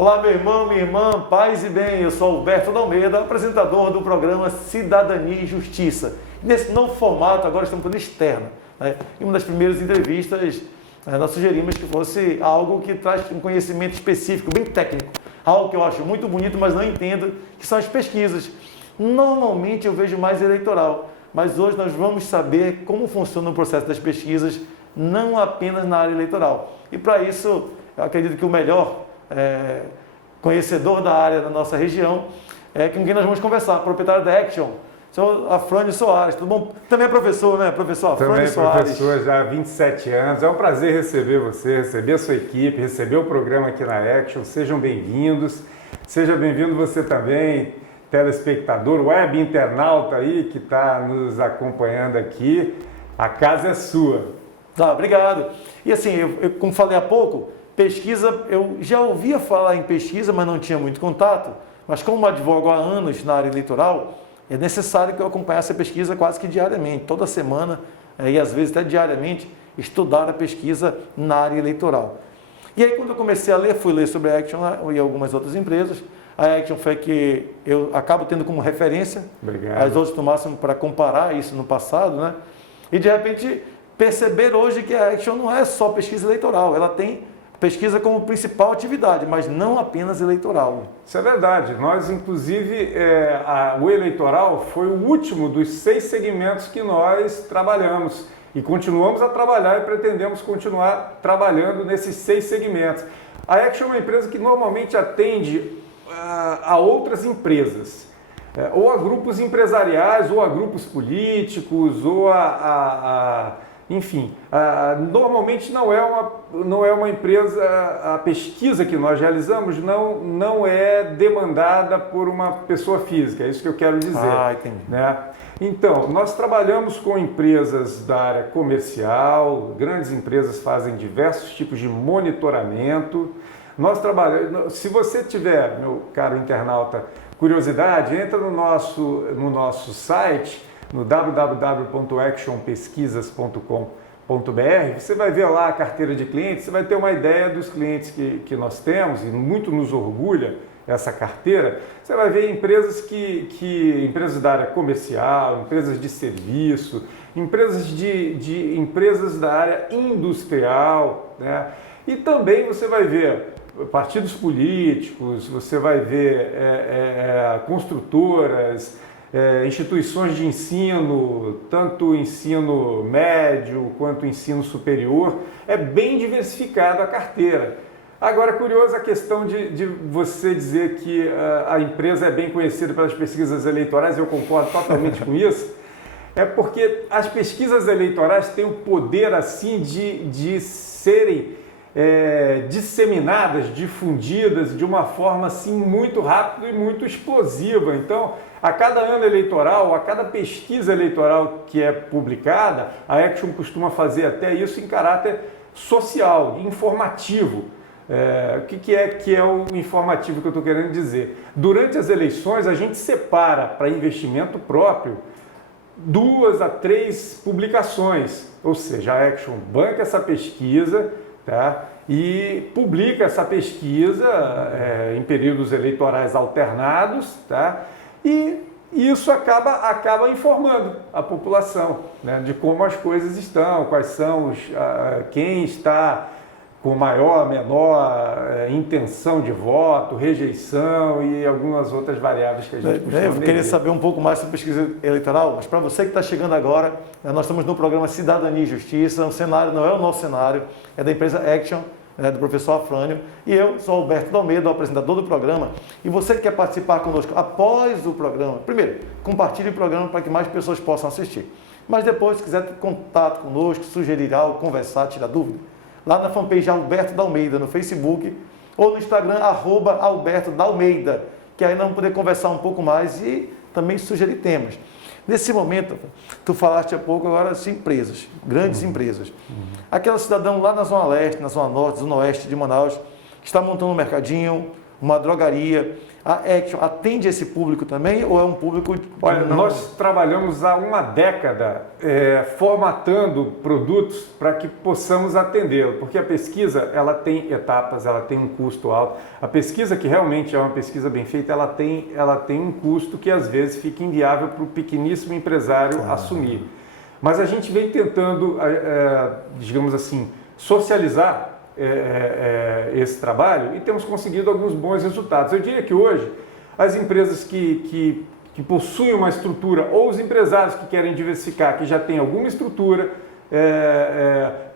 Olá, meu irmão, minha irmã, paz e bem. Eu sou Alberto Almeida, apresentador do programa Cidadania e Justiça. Nesse novo formato, agora estamos por externa. Em uma das primeiras entrevistas, nós sugerimos que fosse algo que traz um conhecimento específico, bem técnico. Algo que eu acho muito bonito, mas não entendo, que são as pesquisas. Normalmente eu vejo mais eleitoral, mas hoje nós vamos saber como funciona o processo das pesquisas, não apenas na área eleitoral. E para isso, eu acredito que o melhor conhecedor da área da nossa região é com quem nós vamos conversar, proprietário da Action, o senhor Afrânio Soares. Tudo bom? Também é professor, né? Professor Afrânio Soares. Também professor já há 27 anos. É um prazer receber você, receber a sua equipe, receber o programa aqui na Action. Sejam bem-vindos. Seja bem-vindo você também, telespectador, web internauta aí que está nos acompanhando aqui. A casa é sua. Tá, obrigado. E assim, eu como falei há pouco, pesquisa, eu já ouvia falar em pesquisa, mas não tinha muito contato. Mas como advogo há anos na área eleitoral, é necessário que eu acompanhasse a pesquisa quase que diariamente, toda semana, e às vezes até diariamente, estudar a pesquisa na área eleitoral. E aí quando eu comecei a ler, fui ler sobre a Action e algumas outras empresas. A Action foi que eu acabo tendo como referência. Obrigado. As outras tomassem para comparar isso no passado, né? E de repente perceber hoje que a Action não é só pesquisa eleitoral, ela tem pesquisa como principal atividade, mas não apenas eleitoral. Isso é verdade. Nós, inclusive, o eleitoral foi o último dos 6 segmentos que nós trabalhamos e continuamos a trabalhar e pretendemos continuar trabalhando nesses 6 segmentos. A Action é uma empresa que normalmente atende a outras empresas, ou a grupos empresariais, ou a grupos políticos, ou enfim, normalmente não é uma empresa, a pesquisa que nós realizamos não é demandada por uma pessoa física, é isso que eu quero dizer. Ah, entendi. Né? Então, nós trabalhamos com empresas da área comercial, grandes empresas fazem diversos tipos de monitoramento. Nós trabalhamos, se você tiver, meu caro internauta, curiosidade, entra no nosso site, no www.actionpesquisas.com.br, você vai ver lá a carteira de clientes, você vai ter uma ideia dos clientes que nós temos, e muito nos orgulha essa carteira. Você vai ver empresas empresas da área comercial, empresas de serviço, empresas da área industrial, né? E também você vai ver partidos políticos, você vai ver construtoras, instituições de ensino, tanto ensino médio quanto ensino superior. É bem diversificada a carteira. Agora, curiosa a questão de você dizer que a empresa é bem conhecida pelas pesquisas eleitorais, eu concordo totalmente com isso, é porque as pesquisas eleitorais têm o poder assim de serem disseminadas, difundidas de uma forma assim muito rápida e muito explosiva. Então, a cada ano eleitoral, a cada pesquisa eleitoral que é publicada, a Action costuma fazer até isso em caráter social, informativo. O que é o informativo que eu estou querendo dizer? Durante as eleições, a gente separa para investimento próprio 2 a 3 publicações, ou seja, a Action banca essa pesquisa, tá? E publica essa pesquisa em períodos eleitorais alternados, tá? E isso acaba informando a população, né, de como as coisas estão, quais são quem está com maior, menor intenção de voto, rejeição e algumas outras variáveis que a gente costuma Eu queria saber um pouco mais sobre pesquisa eleitoral, mas para você que está chegando agora, nós estamos no programa Cidadania e Justiça. O cenário não é o nosso cenário, é da empresa Action, do professor Afrânio, e eu sou Alberto Almeida, o apresentador do programa. E você que quer participar conosco após o programa, primeiro, compartilhe o programa para que mais pessoas possam assistir. Mas depois, se quiser ter contato conosco, sugerir algo, conversar, tirar dúvida, lá na fanpage Alberto Dalmeida, no Facebook, ou no Instagram, @AlbertoDalmeida, que aí nós vamos poder conversar um pouco mais e também sugerir temas. Nesse momento, tu falaste há pouco agora de empresas, grandes empresas. Aquela cidadão lá na Zona Leste, na Zona Norte, Zona Oeste de Manaus, que está montando um mercadinho, uma drogaria. A Action atende esse público também ou é um público... Olha, nós trabalhamos há uma década formatando produtos para que possamos atendê-lo, porque a pesquisa ela tem etapas, ela tem um custo alto. A pesquisa, que realmente é uma pesquisa bem feita, ela tem um custo que às vezes fica inviável para o pequeníssimo empresário assumir. Mas a gente vem tentando, digamos assim, socializar esse trabalho e temos conseguido alguns bons resultados. Eu diria que hoje as empresas que possuem uma estrutura ou os empresários que querem diversificar, que já têm alguma estrutura,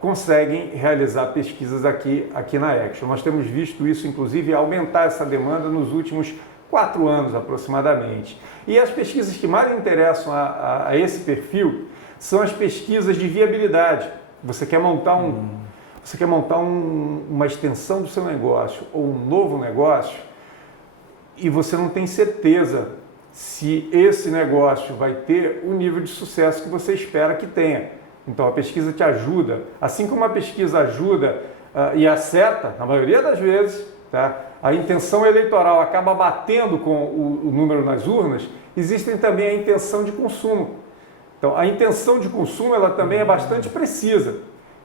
conseguem realizar pesquisas aqui na Action. Nós temos visto isso, inclusive, aumentar essa demanda nos últimos 4 anos aproximadamente. E as pesquisas que mais interessam a esse perfil são as pesquisas de viabilidade. Você quer montar uma extensão do seu negócio ou um novo negócio e você não tem certeza se esse negócio vai ter o nível de sucesso que você espera que tenha. Então a pesquisa te ajuda, assim como a pesquisa ajuda e acerta, na maioria das vezes, tá? A intenção eleitoral acaba batendo com o número nas urnas, existem também a intenção de consumo. Então a intenção de consumo ela também é bastante precisa.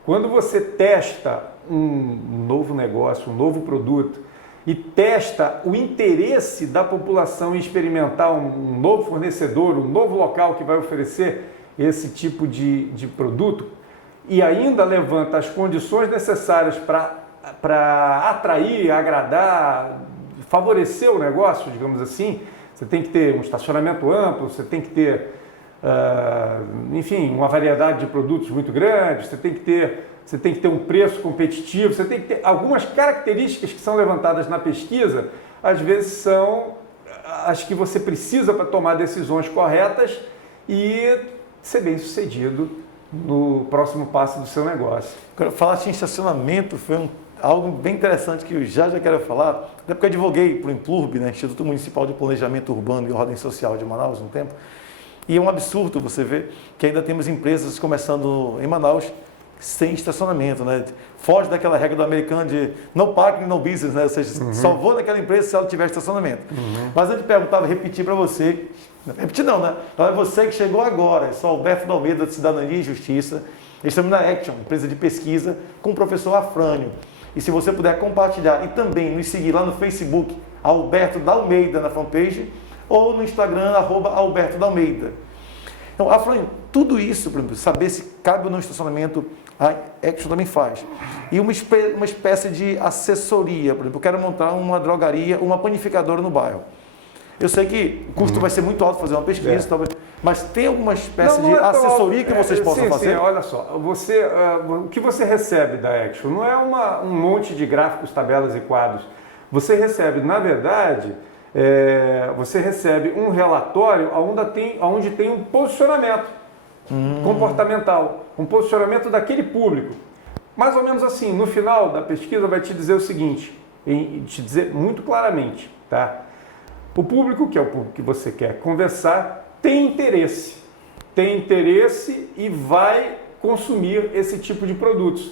Quando você testa um novo negócio, um novo produto e testa o interesse da população em experimentar um novo fornecedor, um novo local que vai oferecer esse tipo de produto e ainda levanta as condições necessárias para atrair, agradar, favorecer o negócio, digamos assim, você tem que ter um estacionamento amplo, você tem que ter enfim, uma variedade de produtos muito grande, você tem que ter um preço competitivo, você tem que ter algumas características que são levantadas na pesquisa, às vezes são as que você precisa para tomar decisões corretas e ser bem sucedido no próximo passo do seu negócio. Quando falaste em estacionamento, foi algo bem interessante que eu já quero falar, até porque eu advoguei para o IMPLURB, né, Instituto Municipal de Planejamento Urbano e Ordem Social de Manaus, um tempo. E é um absurdo você ver que ainda temos empresas começando em Manaus sem estacionamento, né? Foge daquela regra do americano de no parking, no business, né? Ou seja, só vou naquela empresa se ela tiver estacionamento. Mas antes de perguntar, vou repetir para você, repetir não, né? Então é você que chegou agora, eu sou Alberto da Almeida, de Cidadania e Justiça. Estamos na Action, empresa de pesquisa, com o professor Afrânio. E se você puder compartilhar e também nos seguir lá no Facebook, Alberto da Almeida na fanpage, ou no Instagram, @Alberto da Almeida. Então, Afrânio, tudo isso, por exemplo, saber se cabe ou não estacionamento, a Action também faz. E uma espécie de assessoria, por exemplo, eu quero montar uma drogaria, uma panificadora no bairro. Eu sei que o custo vai ser muito alto fazer uma pesquisa, talvez, mas tem alguma espécie de assessoria que vocês possam fazer? Sim, olha só, o que você recebe da Action não é um monte de gráficos, tabelas e quadros. Você recebe, na verdade, você recebe um relatório onde tem um posicionamento comportamental, um posicionamento daquele público. Mais ou menos assim, no final da pesquisa vai te dizer o seguinte, te dizer muito claramente, tá? O público, que é o público que você quer conversar, tem interesse e vai consumir esse tipo de produtos.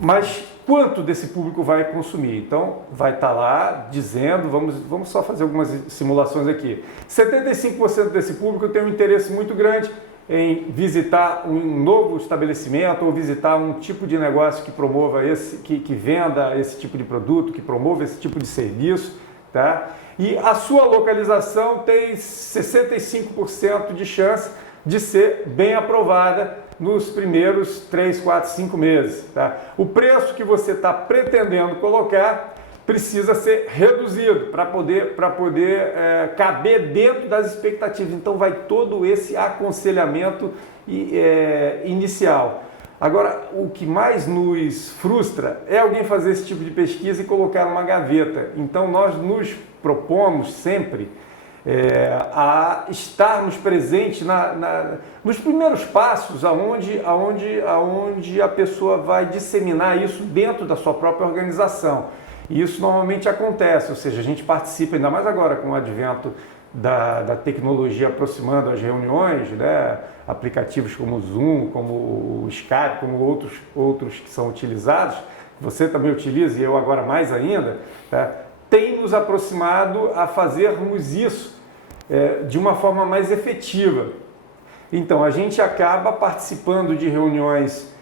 Mas quanto desse público vai consumir? Então, vai estar lá dizendo, vamos só fazer algumas simulações aqui. 75% desse público tem um interesse muito grande em visitar um novo estabelecimento ou visitar um tipo de negócio que promova que venda esse tipo de produto, que promova esse tipo de serviço, tá? E a sua localização tem 65% de chance de ser bem aprovada nos primeiros 3, 4, 5 meses. Tá? O preço que você está pretendendo colocar precisa ser reduzido para poder caber dentro das expectativas. Então vai todo esse aconselhamento inicial. Agora, o que mais nos frustra é alguém fazer esse tipo de pesquisa e colocar numa gaveta. Então nós nos propomos sempre a estarmos presentes nos primeiros passos, aonde a pessoa vai disseminar isso dentro da sua própria organização. E isso normalmente acontece, ou seja, a gente participa, ainda mais agora com o advento da tecnologia aproximando as reuniões, né? Aplicativos como o Zoom, como o Skype, como outros que são utilizados, você também utiliza e eu agora mais ainda, tá? tem nos aproximado a fazermos isso de uma forma mais efetiva. Então, a gente acaba participando de reuniões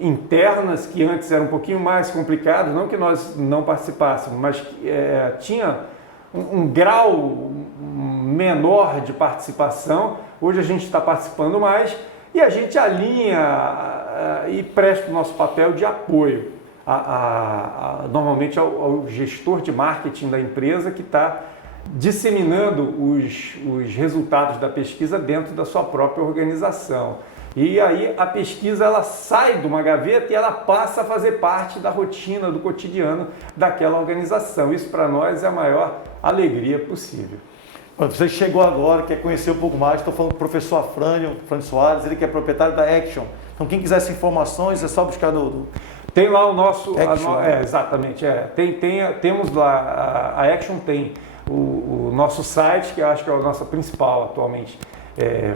internas que antes eram um pouquinho mais complicadas, não que nós não participássemos, mas tinha um grau menor de participação. Hoje a gente está participando mais e a gente alinha e presta o nosso papel de apoio normalmente ao gestor de marketing da empresa que está disseminando os resultados da pesquisa dentro da sua própria organização. E aí a pesquisa ela sai de uma gaveta e ela passa a fazer parte da rotina, do cotidiano daquela organização. Isso para nós é a maior alegria possível. Você chegou agora, quer conhecer um pouco mais, estou falando com o professor Afrânio Soares, ele que é proprietário da Action. Então quem quiser essas informações é só buscar no Tem lá o nosso... Action. Exatamente. Temos lá, a Action tem o nosso site, que eu acho que é a nossa principal atualmente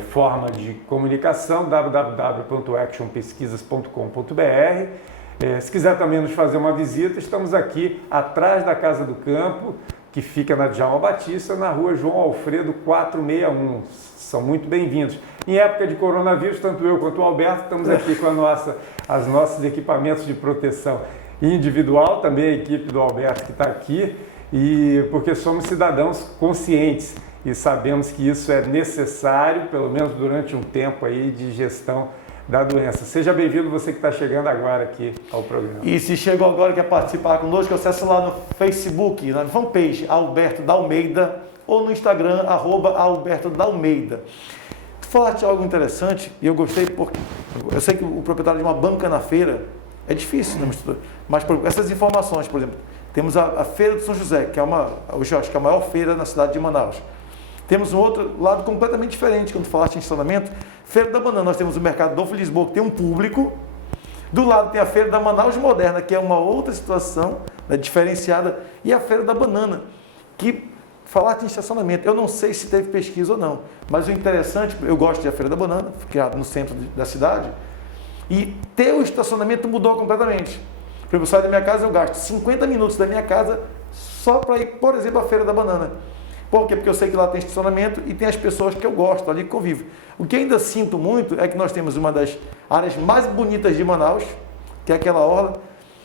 forma de comunicação, www.actionpesquisas.com.br. Se quiser também nos fazer uma visita, estamos aqui atrás da Casa do Campo, que fica na Djalma Batista, na rua João Alfredo 461. São muito bem-vindos. Em época de coronavírus, tanto eu quanto o Alberto estamos aqui com os nossos equipamentos de proteção individual, também a equipe do Alberto que está aqui, e porque somos cidadãos conscientes e sabemos que isso é necessário, pelo menos durante um tempo aí de gestão da doença. Seja bem-vindo você que está chegando agora aqui ao programa. E se chegou agora e quer participar conosco, acesse lá no Facebook, na fanpage Alberto da Almeida, ou no Instagram, @Alberto da Almeida. Tu falaste algo interessante e eu gostei porque eu sei que o proprietário de uma banca na feira é difícil, né? Mas essas informações, por exemplo, temos a Feira do São José, que hoje eu acho que é a maior feira na cidade de Manaus. Temos um outro lado completamente diferente, quando falaste em estacionamento, Feira da Banana. Nós temos o Mercado Adolfo Lisboa, que tem um público. Do lado tem a Feira da Manaus Moderna, que é uma outra situação, né, diferenciada, e a Feira da Banana, que falaste em estacionamento. Eu não sei se teve pesquisa ou não, mas o interessante, eu gosto da Feira da Banana, criado no centro da cidade, e ter o estacionamento mudou completamente. Para eu sair da minha casa, eu gasto 50 minutos da minha casa só para ir, por exemplo, à Feira da Banana. Por quê? Porque eu sei que lá tem estacionamento e tem as pessoas que eu gosto, ali que convivo. O que ainda sinto muito é que nós temos uma das áreas mais bonitas de Manaus, que é aquela orla,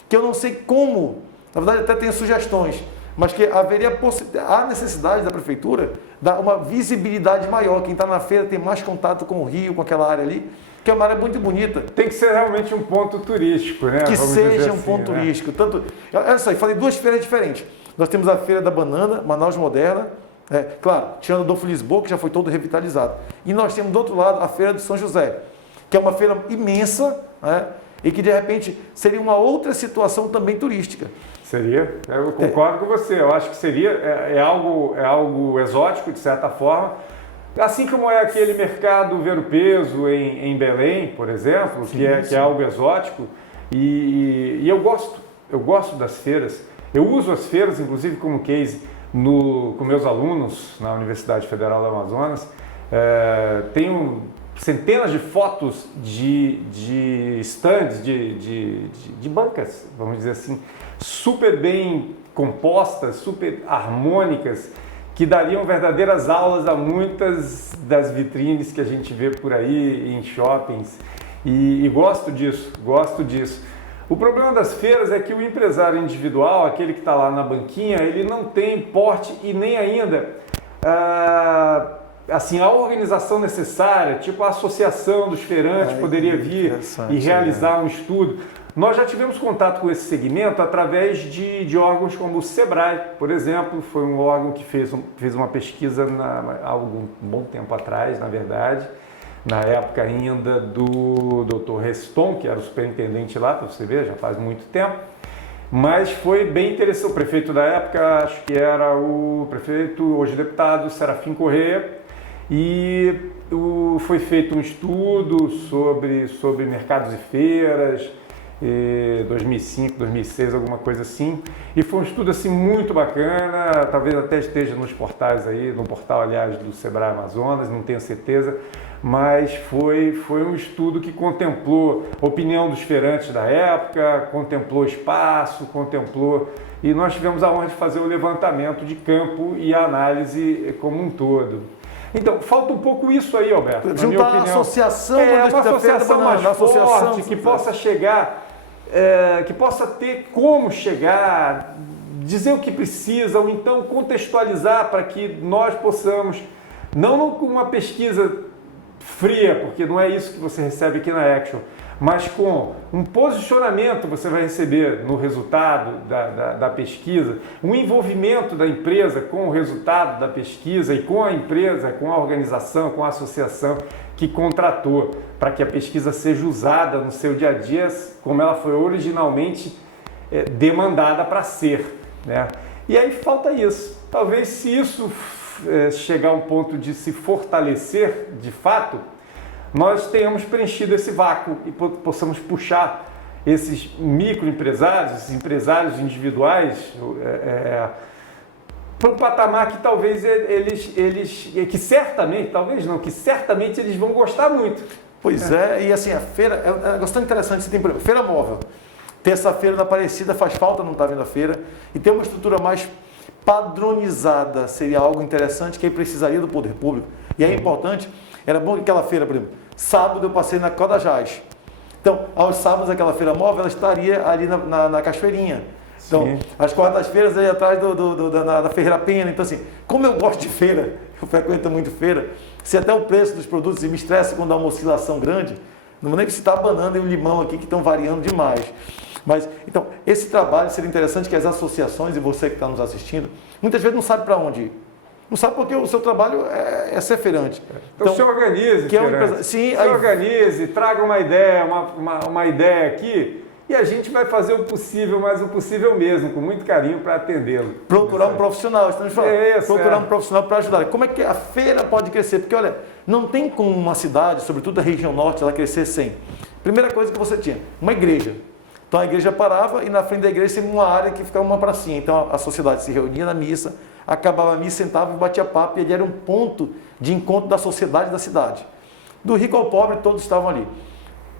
que eu não sei como, na verdade até tenho sugestões, mas que haveria a necessidade da prefeitura dar uma visibilidade maior. Quem está na feira tem mais contato com o rio, com aquela área ali, que é uma área muito bonita. Tem que ser realmente um ponto turístico, né? Que Vamos seja um assim, ponto né? turístico. Olha só, eu falei duas feiras diferentes. Nós temos a Feira da Banana, Manaus Moderna, claro, tirando Adolfo Lisboa, que já foi todo revitalizado. E nós temos do outro lado a Feira de São José, que é uma feira imensa, né? E que de repente seria uma outra situação também turística. Seria, eu concordo com você, eu acho que seria, algo exótico de certa forma, assim como é aquele mercado ver-o-peso em Belém, por exemplo, Sim, que é algo exótico, e eu gosto das feiras, eu uso as feiras inclusive como case com meus alunos na Universidade Federal do Amazonas. Tenho centenas de fotos de stands, de bancas, vamos dizer assim, super bem compostas, super harmônicas, que dariam verdadeiras aulas a muitas das vitrines que a gente vê por aí em shoppings. E gosto disso. O problema das feiras é que o empresário individual, aquele que está lá na banquinha, ele não tem porte e nem ainda a organização necessária, tipo a associação dos feirantes poderia vir e realizar um estudo. Nós já tivemos contato com esse segmento através de órgãos como o Sebrae, por exemplo, foi um órgão que fez uma pesquisa há algum bom tempo atrás, na verdade, na época ainda do Dr. Reston, que era o superintendente lá, para você ver, já faz muito tempo, mas foi bem interessante. O prefeito da época, acho que era o prefeito, hoje deputado, Serafim Corrêa, e foi feito um estudo sobre mercados e feiras, 2005, 2006, alguma coisa assim. E foi um estudo assim muito bacana, talvez até esteja nos portais aí, no portal, aliás, do Sebrae Amazonas, não tenho certeza, mas foi um estudo que contemplou a opinião dos feirantes da época, contemplou espaço, e nós tivemos a honra de fazer o levantamento de campo e a análise como um todo. Então, falta um pouco isso aí, Alberto, na minha opinião. A associação, uma associação mais forte, que possa chegar, que possa ter como chegar, dizer o que precisa, ou então contextualizar para que nós possamos, não com uma pesquisa fria, porque não é isso que você recebe aqui na Action, mas com um posicionamento você vai receber no resultado da pesquisa, um envolvimento da empresa com o resultado da pesquisa e com a empresa, com a organização, com a associação que contratou, para que a pesquisa seja usada no seu dia a dia como ela foi originalmente demandada para ser, né? E aí falta isso. Talvez se isso chegar a um ponto de se fortalecer de fato, nós tenhamos preenchido esse vácuo e possamos puxar esses microempresários, esses empresários individuais para um patamar que talvez que certamente eles vão gostar muito. Pois é, e assim, a feira é um negócio tão interessante, você tem, por exemplo, feira móvel. Terça-feira na Aparecida faz falta não estar vindo à feira, e ter uma estrutura mais padronizada seria algo interessante que aí precisaria do poder público. E é importante, era bom que aquela feira, por exemplo, sábado eu passei na Codajás. Então, aos sábados aquela feira móvel, ela estaria ali na Cachoeirinha. Então, sim, às quartas-feiras ali atrás da Ferreira Pena. Então, assim, como eu gosto de feira, eu frequento muito feira, se até o preço dos produtos me estressa quando há uma oscilação grande, não vou nem citar a banana e o limão aqui que estão variando demais. Mas, então, esse trabalho seria interessante que as associações, e você que está nos assistindo, muitas vezes não sabe para onde ir. Não sabe porque o seu trabalho é ser feirante. Então se organize, sim, se organize, traga uma ideia aqui e a gente vai fazer o possível, mas o possível mesmo, com muito carinho para atendê-lo. Procurar um profissional, estamos falando. Procurar um profissional para ajudar. Como é que a feira pode crescer? Porque, olha, não tem como uma cidade, sobretudo a região norte, ela crescer sem. Primeira coisa que você tinha, uma igreja. Então a igreja parava e na frente da igreja tinha uma área que ficava uma pracinha. Então a sociedade se reunia na missa, acabava a missa, sentava e batia papo, e ele era um ponto de encontro da sociedade da cidade. Do rico ao pobre, todos estavam ali.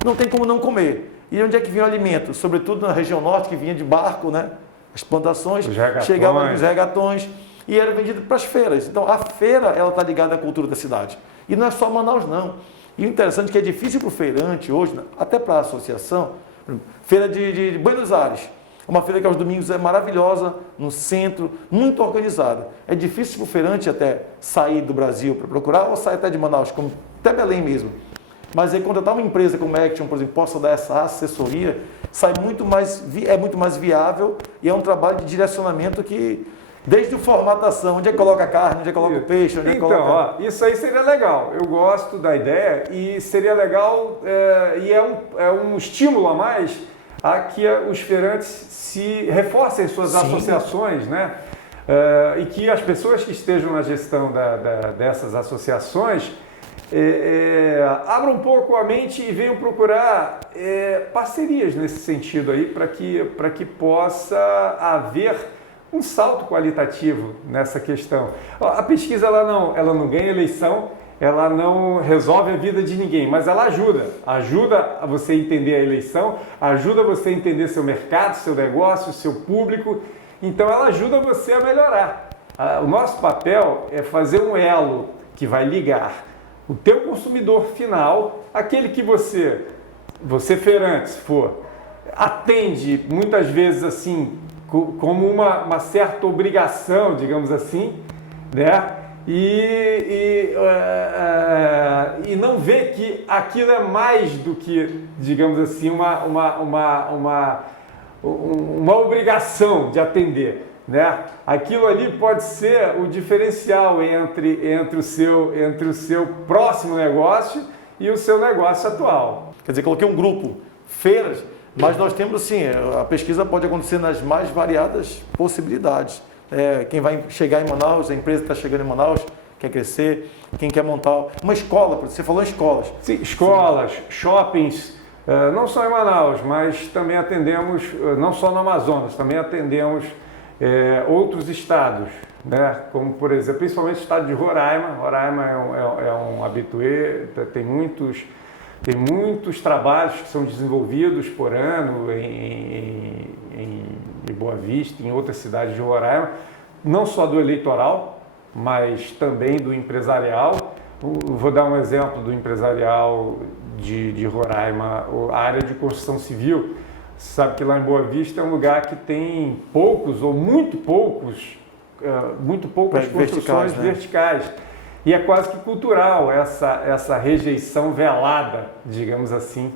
Não tem como não comer. E onde é que vinha o alimento? Sobretudo na região norte, que vinha de barco, né? As plantações, chegavam os regatões e era vendido para as feiras. Então a feira, ela está ligada à cultura da cidade. E não é só Manaus, não. E o interessante é que é difícil para o feirante hoje, até para a associação, feira de Buenos Aires. Uma feira que aos domingos é maravilhosa, no centro, muito organizada. É difícil para o feirante até sair do Brasil para procurar, ou sair até de Manaus, como até Belém mesmo. Mas aí contratar uma empresa como a Action, por exemplo, possa dar essa assessoria, é muito mais viável e é um trabalho de direcionamento que, desde a formatação, onde é que coloca a carne, onde é que coloca o peixe, onde é que coloca... Então, isso aí seria legal. Eu gosto da ideia e seria legal, e é um estímulo a mais a que os feirantes se reforcem suas associações, né? E que as pessoas que estejam na gestão dessas associações abram um pouco a mente e venham procurar parcerias nesse sentido aí, para que possa haver um salto qualitativo nessa questão. A pesquisa ela não ganha eleição, ela não resolve a vida de ninguém, mas ela ajuda a você entender a eleição, ajuda você a entender seu mercado, seu negócio, seu público, então ela ajuda você a melhorar. O nosso papel é fazer um elo que vai ligar o teu consumidor final, aquele que você feirante, se for, atende muitas vezes assim, como uma certa obrigação, digamos assim, né? E não vê que aquilo é mais do que, digamos assim, uma obrigação de atender, né? Aquilo ali pode ser o diferencial entre o seu próximo negócio e o seu negócio atual. Quer dizer, coloquei um grupo, feiras, mas nós temos assim, a pesquisa pode acontecer nas mais variadas possibilidades. Quem vai chegar em Manaus, a empresa que está chegando em Manaus, quer crescer, quem quer montar uma escola, você falou em escolas. Sim, escolas, shoppings, não só em Manaus, mas também atendemos, não só no Amazonas, também atendemos outros estados, né? Como, por exemplo, principalmente o estado de Roraima. Roraima é um habitué, tem muitos trabalhos que são desenvolvidos por ano em Boa Vista, em outras cidades de Roraima, não só do eleitoral, mas também do empresarial. Vou dar um exemplo do empresarial de Roraima, a área de construção civil. Você sabe que lá em Boa Vista é um lugar que tem poucos ou muito poucas construções verticais. E é quase que cultural essa rejeição velada, digamos assim,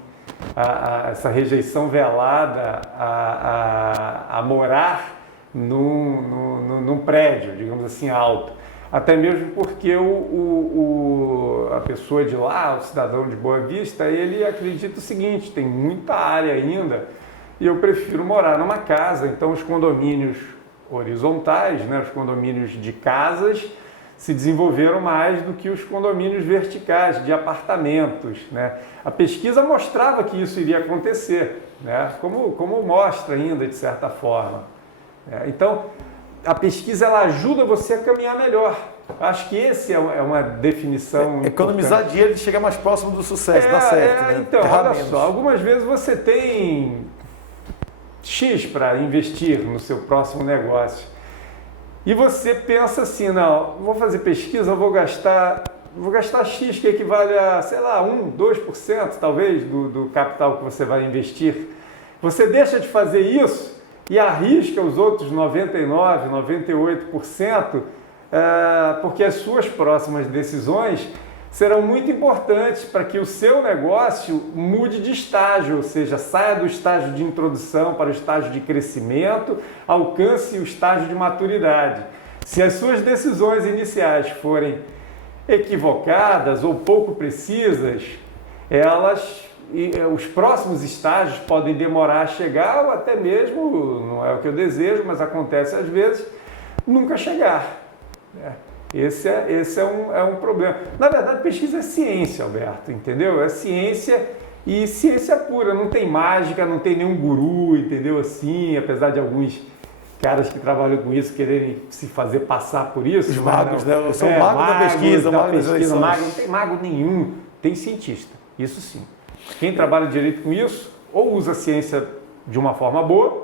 essa rejeição velada a morar num prédio, digamos assim, alto. Até mesmo porque a pessoa de lá, o cidadão de Boa Vista, ele acredita o seguinte: tem muita área ainda e eu prefiro morar numa casa. Então os condomínios horizontais, né, os condomínios de casas, se desenvolveram mais do que os condomínios verticais de apartamentos, né? A pesquisa mostrava que isso iria acontecer, né? Como mostra ainda, de certa forma. Então, a pesquisa ela ajuda você a caminhar melhor. Acho que esse é uma definição economizar importante. dinheiro e chegar mais próximo do sucesso, dá certo. Né? Então, olha só, algumas vezes você tem X para investir no seu próximo negócio. E você pensa assim, não, vou fazer pesquisa, vou gastar X, que equivale a, sei lá, 1%, 2% talvez do capital que você vai investir. Você deixa de fazer isso e arrisca os outros 99%, 98%, porque as suas próximas decisões serão muito importantes para que o seu negócio mude de estágio, ou seja, saia do estágio de introdução para o estágio de crescimento, alcance o estágio de maturidade. Se as suas decisões iniciais forem equivocadas ou pouco precisas, os próximos estágios podem demorar a chegar ou até mesmo, não é o que eu desejo, mas acontece às vezes, nunca chegar. Esse é um problema. Na verdade, pesquisa é ciência, Alberto, entendeu? É ciência e ciência pura, não tem mágica, não tem nenhum guru, entendeu? Assim, apesar de alguns caras que trabalham com isso quererem se fazer passar por isso. Os magos, né? Eu sou mago da pesquisa, mago das eleições. Não tem mago nenhum, tem cientista, isso sim. Quem trabalha direito com isso, ou usa a ciência de uma forma boa,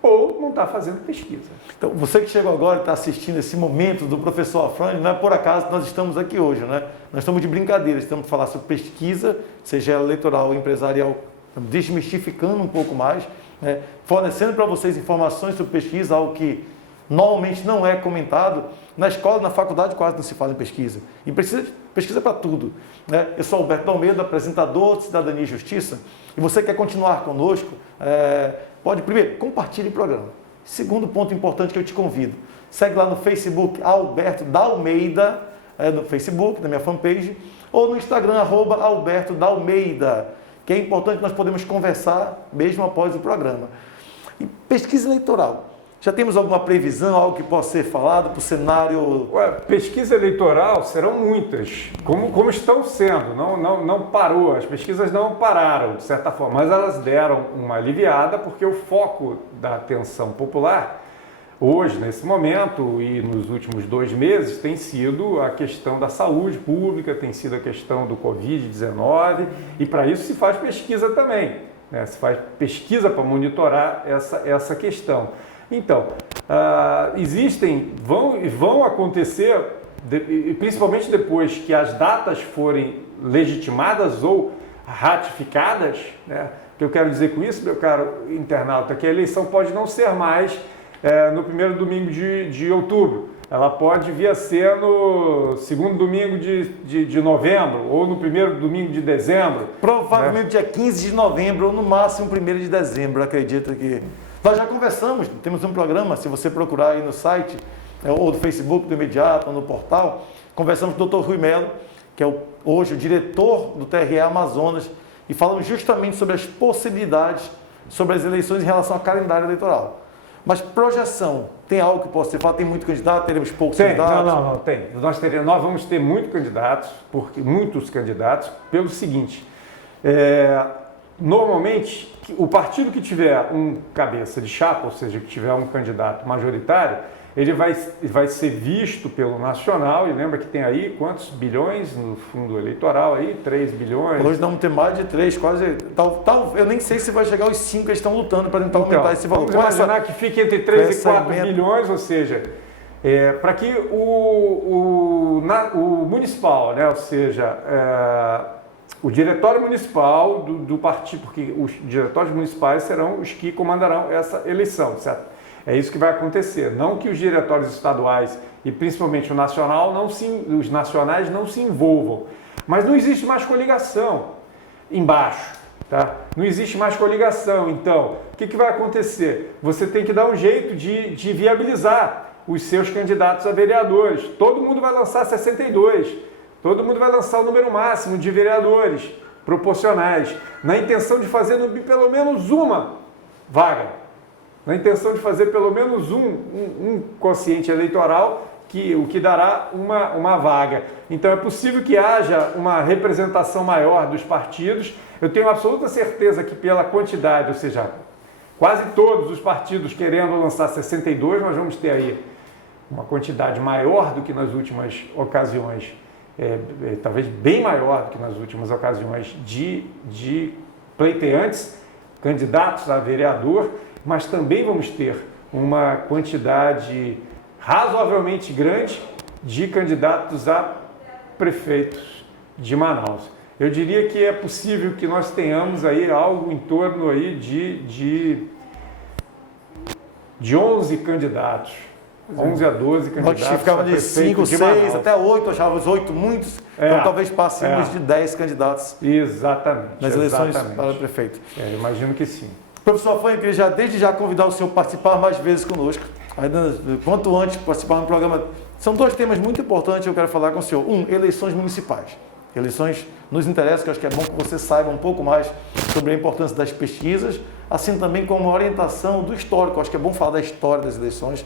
ou não está fazendo pesquisa. Então, você que chegou agora e está assistindo esse momento do professor Afrânio, não é por acaso que nós estamos aqui hoje, né? Nós estamos de brincadeira, estamos a falar sobre pesquisa, seja ela eleitoral ou empresarial, desmistificando um pouco mais, né? Fornecendo para vocês informações sobre pesquisa, algo que normalmente não é comentado. Na escola, na faculdade, quase não se fala em pesquisa. E pesquisa para tudo, né? Eu sou Alberto Almeida, apresentador de Cidadania e Justiça, e você quer continuar conosco, pode, primeiro, compartilhe o programa. Segundo ponto importante que eu te convido, segue lá no Facebook, Alberto da Almeida, no Facebook, na minha fanpage, ou no Instagram, @Alberto da Almeida, que é importante, nós podemos conversar mesmo após o programa. E pesquisa eleitoral. Já temos alguma previsão, algo que possa ser falado para o cenário? Pesquisa eleitoral serão muitas, como estão sendo, não parou, as pesquisas não pararam, de certa forma, mas elas deram uma aliviada porque o foco da atenção popular, hoje, nesse momento e nos últimos 2 meses, tem sido a questão da saúde pública, tem sido a questão do Covid-19 e para isso se faz pesquisa também, né? Se faz pesquisa para monitorar essa questão. Então, vão acontecer, principalmente depois que as datas forem legitimadas ou ratificadas, né? O que eu quero dizer com isso, meu caro internauta, é que a eleição pode não ser mais no primeiro domingo de outubro, ela pode vir a ser no segundo domingo de novembro ou no primeiro domingo de dezembro. Provavelmente dia 15 de novembro ou no máximo 1º de dezembro, acredito que... Nós já conversamos, temos um programa, se você procurar aí no site, ou do Facebook do Imediato, ou no portal, conversamos com o Dr. Rui Melo, que é hoje o diretor do TRE Amazonas, e falamos justamente sobre as possibilidades, sobre as eleições em relação ao calendário eleitoral. Mas projeção, tem algo que possa ser falado? Tem muito candidato, teremos poucos candidatos? Não, tem. Nós vamos ter muitos candidatos, pelo seguinte, normalmente, o partido que tiver um cabeça de chapa, ou seja, que tiver um candidato majoritário, ele vai ser visto pelo nacional, e lembra que tem aí quantos bilhões no fundo eleitoral aí? 3 bilhões. Hoje não tem mais de 3, quase. Eu nem sei se vai chegar aos 5 que eles estão lutando para tentar aumentar esse valor. Vamos imaginar que fique entre 3 e 4 bilhões, ou seja, para que o municipal, né, ou seja, o diretório municipal do partido, porque os diretórios municipais serão os que comandarão essa eleição, certo? É isso que vai acontecer. Não que os diretórios estaduais e principalmente o nacional, os nacionais não se envolvam. Mas não existe mais coligação embaixo, tá? Não existe mais coligação. Então, o que vai acontecer? Você tem que dar um jeito de viabilizar os seus candidatos a vereadores. Todo mundo vai lançar 62. Todo mundo vai lançar o número máximo de vereadores proporcionais, na intenção de fazer pelo menos uma vaga. Na intenção de fazer pelo menos um quociente eleitoral, o que dará uma vaga. Então é possível que haja uma representação maior dos partidos. Eu tenho absoluta certeza que pela quantidade, ou seja, quase todos os partidos querendo lançar 62, nós vamos ter aí uma quantidade maior do que nas últimas ocasiões, talvez bem maior do que nas últimas ocasiões de pleiteantes, candidatos a vereador, mas também vamos ter uma quantidade razoavelmente grande de candidatos a prefeitos de Manaus. Eu diria que é possível que nós tenhamos aí algo em torno aí de 11 candidatos, 11 a 12 candidatos. Nós ficava de 5, 6, até 8, achava os 8 muitos, então talvez passemos de 10 candidatos. Exatamente. Nas eleições para prefeito. Eu imagino que sim. Professor Afrânio, eu queria desde já convidar o senhor a participar mais vezes conosco. Quanto antes participar no programa. São 2 temas muito importantes que eu quero falar com o senhor. Eleições municipais. Eleições nos interessam, que eu acho que é bom que você saiba um pouco mais sobre a importância das pesquisas, assim também como uma orientação do histórico. Eu acho que é bom falar da história das eleições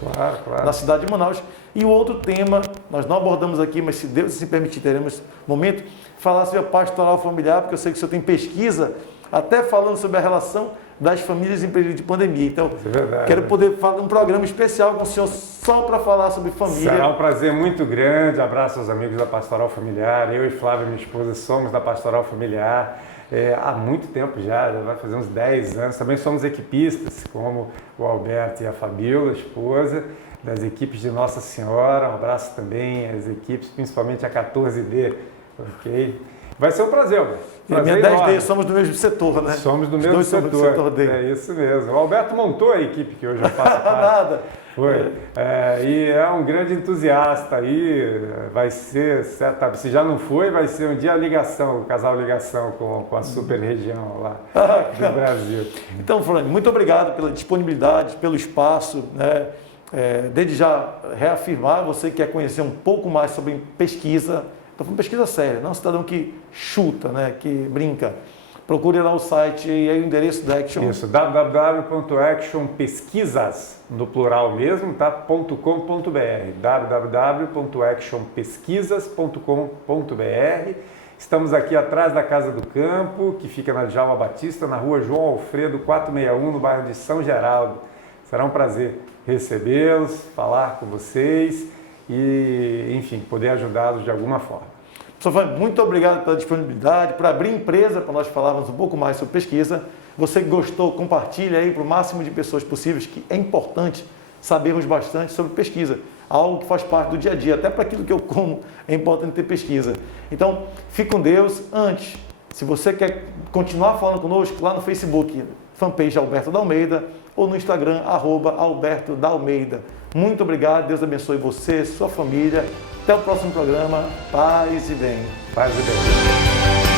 na cidade de Manaus. E o outro tema, nós não abordamos aqui, mas se Deus se permitir, teremos momento, falar sobre a pastoral familiar, porque eu sei que o senhor tem pesquisa, até falando sobre a relação das famílias em período de pandemia. Então, quero poder fazer um programa especial com o senhor só para falar sobre família. Será um prazer muito grande. Abraço aos amigos da Pastoral Familiar. Eu e Flávia, minha esposa, somos da Pastoral Familiar há muito tempo já vai fazer uns 10 anos. Também somos equipistas, como o Alberto e a Fabíola, esposa, das equipes de Nossa Senhora. Um abraço também às equipes, principalmente a 14D, ok? Vai ser um prazer, Alberto. Minha 10D, somos do mesmo setor, né? Somos do mesmo setor. É isso mesmo. O Alberto montou a equipe que hoje eu faço parte. Nada. Foi. E é um grande entusiasta aí. Vai ser, se já não foi, vai ser um dia a ligação, o casal ligação com a super região lá do Brasil. Então, Flávio, muito obrigado pela disponibilidade, pelo espaço, né? Desde já reafirmar, você que quer conhecer um pouco mais sobre pesquisa. Estou falando pesquisa séria, não um cidadão que chuta, né, que brinca. Procure lá o site e aí o endereço da Action. Isso, www.actionpesquisas, no plural mesmo, tá? .com.br, www.actionpesquisas.com.br. Estamos aqui atrás da Casa do Campo, que fica na Djalma Batista, na rua João Alfredo, 461, no bairro de São Geraldo. Será um prazer recebê-los, falar com vocês e, enfim, poder ajudá-los de alguma forma. Professor Fábio, muito obrigado pela disponibilidade, por abrir empresa para nós falarmos um pouco mais sobre pesquisa. Você que gostou, compartilha aí para o máximo de pessoas possíveis, que é importante sabermos bastante sobre pesquisa, algo que faz parte do dia a dia, até para aquilo que eu como é importante ter pesquisa. Então, fique com Deus. Antes, se você quer continuar falando conosco, lá no Facebook, fanpage Alberto da Almeida, ou no Instagram, @Alberto da Almeida. Muito obrigado, Deus abençoe você, sua família. Até o próximo programa. Paz e bem. Paz e bem.